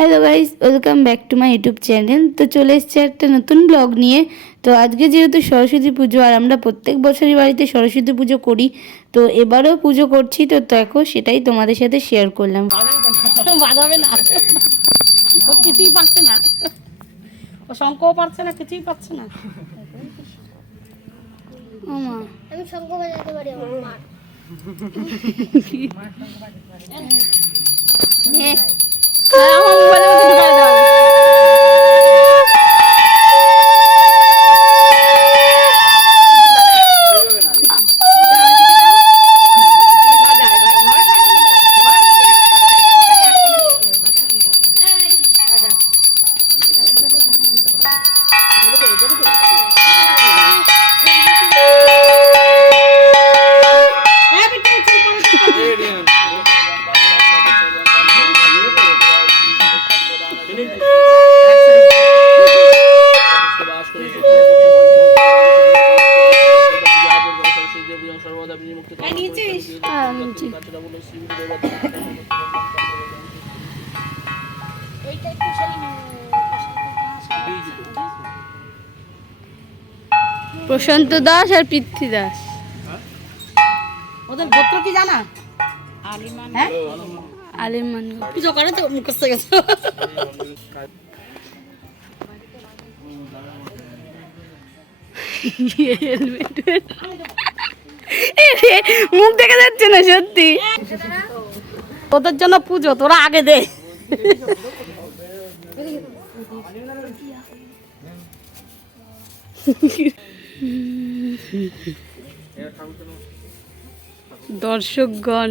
Hello guys, welcome back to my YouTube channel. তো চলে এসছে একটা নতুন ব্লগ নিয়ে। তো আজকে যেহেতু সরস্বতী পুজো, আর আমরা প্রত্যেক বছরই বাড়িতে সরস্বতী পুজো করি, তো এবারেও পুজো করছি। তো দেখো, সেটাই তোমাদের সাথে শেয়ার করলাম। বাজাবে না, ও কিছুই পারছে না, ও শঙ্কও পারছে না, কিছুই পারছে না। আমি শঙ্খ বাজাতে পারি আমার মা। প্রশান্ত দাস আর পৃথ্বী দাস, ওদের গোত্র কি জানা? হ্যাঁ, আলিমান। পুজো করে তো মুখস্থ গেছে। মুখ দেখা যাচ্ছে না সত্যি। তোদের জন্য পুজো, তোরা আগে দে। দর্শকগণ,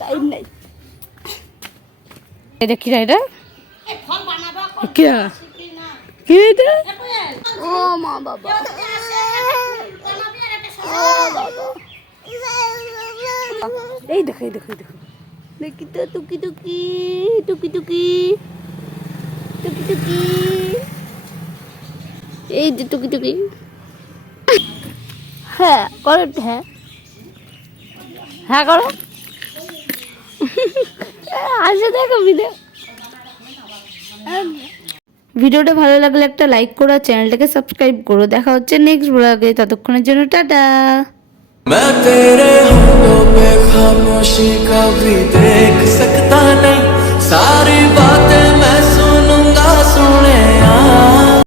টাইম নাই। এটা কি এটা? কি এটা? ও মা বাবা, এই দেখো এই দেখো এই দেখো, দেখি তো টুকি টুকি টুকি টুকি টুকি টুকি, এই যে টুকি টুকি। হ্যাঁ করো, হ্যাঁ হ্যাঁ করো। আসে দেখো ভিডিও। ভিডিওটা ভালো লাগলে একটা লাইক করো, চ্যানেলটাকে সাবস্ক্রাইব করো। দেখা হচ্ছে নেক্সট ব্লগে, ততক্ষণের জন্য টাটা। मैं तेरे होठों पे खामोशी कभी देख सकता नहीं, सारी बातें मैं